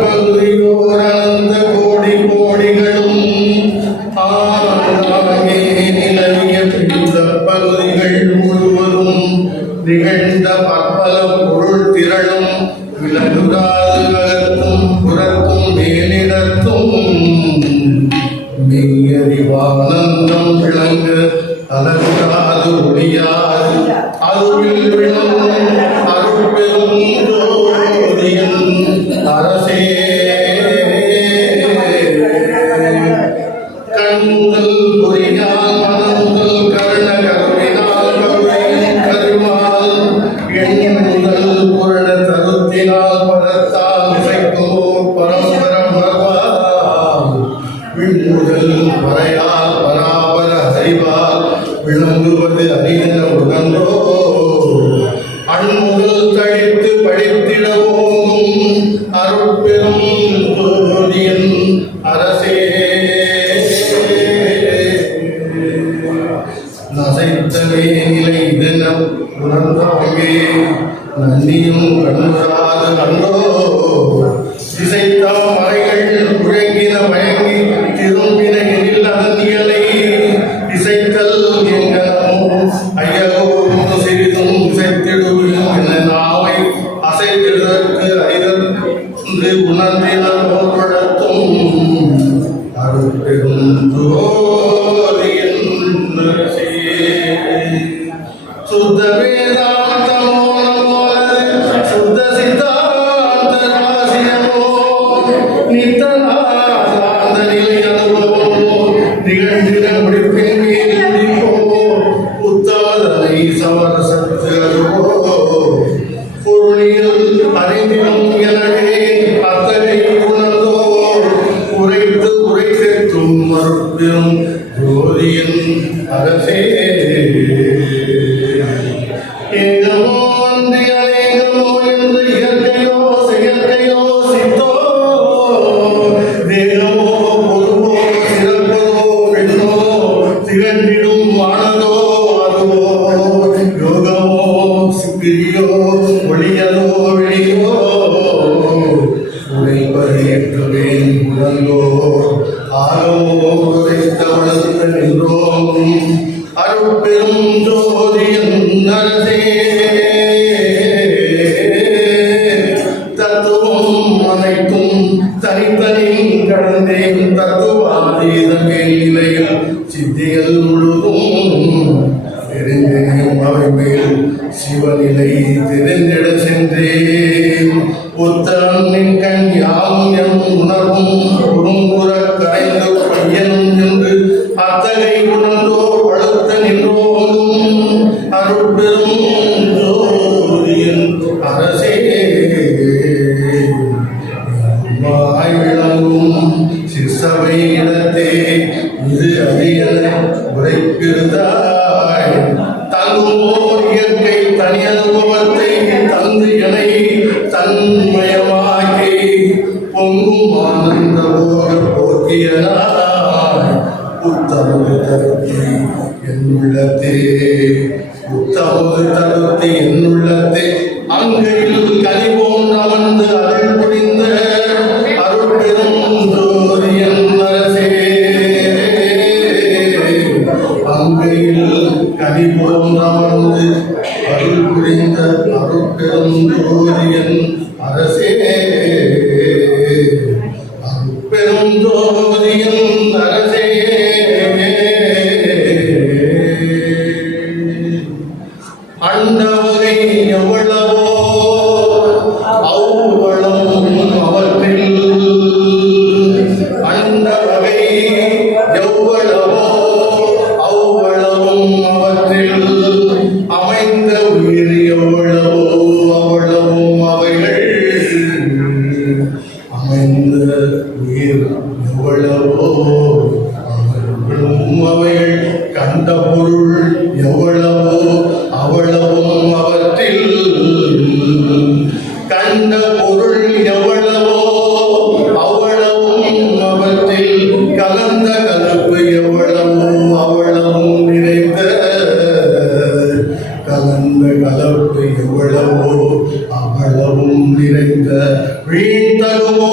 பகுதியோரந்த கோடி கோடிகளும் ஆங்கே நிலவிய பிடித்த பகுதிகள் முழுவதும் நிகழ்ந்த பற்பல பொருள் திரளும் விலகுகாதுலகத்தும் புறத்தும் மேலிடத்தும் மெய்யறிவானந்தம் விளங்க அலங்காது ஒளியாது அதுவில் விளங்கும் அருட்பெரும் ஜோதியின் அரசே கண்முதல் பொறியால் மனமுதல் கருண கருவினால் கருவின் கருமால் எண் முதல் புரண தருத்தினால் பரத்தால் இசைத்தோர் பரம்பரம் வருவார் விண்முதல் பறையால் பராபர அறிவால் விளங்குவது அறிதன உணர்ந்தோ அண்முதல் தழித்து படித்திடவோம் அருட்பெரும் ஜோதியின் அரசே நசைத்தலே நிலை இதென உணர்ந்தவங்கே நன்னியும் கண்ணுறாது கண்டோ திசைத்தாம் மலைகள் முழங்கின மயங்கி திரும்பின எனில் அந்தியலை இசைத்தல் எங்கனமோ ஐயகோ சிறிதும் இசைத்திடுவோம் என நாவை அசைத்திடுவதற்கு அறிதன்று உணர்ந்தினர் போர்படுத்தும் அருட்பெரும் ஜோதியின் அரசே சுத்த வேதாந்தமோ நமோ சுத்த சித்தாந்த ராசியமோ நித்தனாந்த நிலை அனுபவமோ நிகழ்ந்திட முடிப்பின் மேல் முடிப்போ உத்தாதனை சமரசத்து அதுவோ பொருளியல் அறிந்திடும் எனவே அத்தகை உணர்ந்தோ உரைத்து உரை சேர்த்தும் மறுப்பிலும் ஜோதியின் அரசே ஏகமோ அன்றி அநேகமோ என்று இயற்கையோ செயற்கையோ சித்தோ தேகமோ பொருவோ சிறப்பதோ பெண்ணோ திகழ்ந்திடும் வானதோ அதுவோ யோகமோ சிக்கிரியோ ஒளியதோ வெளியோ உரைப்பதேற்றுவேன் உணர்ந்தோ ஆகமோ உரைத்தவளர்த்த நின்றோம் அருட்பெரும் ஜோதியின் அரசே தத்துவம் அனைத்தும் தனித்தனி கடந்தேன் தத்துவாதீத மேல் நிலையில் சித்திகள் முழுதும் தெரிந்தேன் அவை மேல் சிவநிலை தெரிந்திட சென்றேன் புத்தனின் கண் யாவும் என் உணர்வும் குறுங்குற கரைந்து பையனும் என்று அத்தகை உணர்ந்தோ வளர்த்த நின்றோங்கும் அருட்பெரும் ஜோதியின் அரசே வாய் விளங்கும் சிற்சபை இடத்தே இது அரியன உரைப்பிருந்தாய் தங்குமோர் இயற்கை தனி அனுபவத்தை தந்து எனை தன்மயமாக்கி பொங்கும் ஆனந்த போக போக்கியனாய் உத்தமது தருத்தி என்னுள்ளத்தே உத்தமது தருத்தி என்னுள்ளத்தே அங்கையில் கனி போன்ற அமர்ந்து அருள் புரிந்த அருட்பெரும் ஜோதியின் அரசே அங்கையில் கனி போன்ற அமர்ந்து அருள் புரிந்த அருட்பெரும் ஜோதியின் அரசே அருட்பெரும் ஜோதியின் அரசே அண்டவகை தகுமோ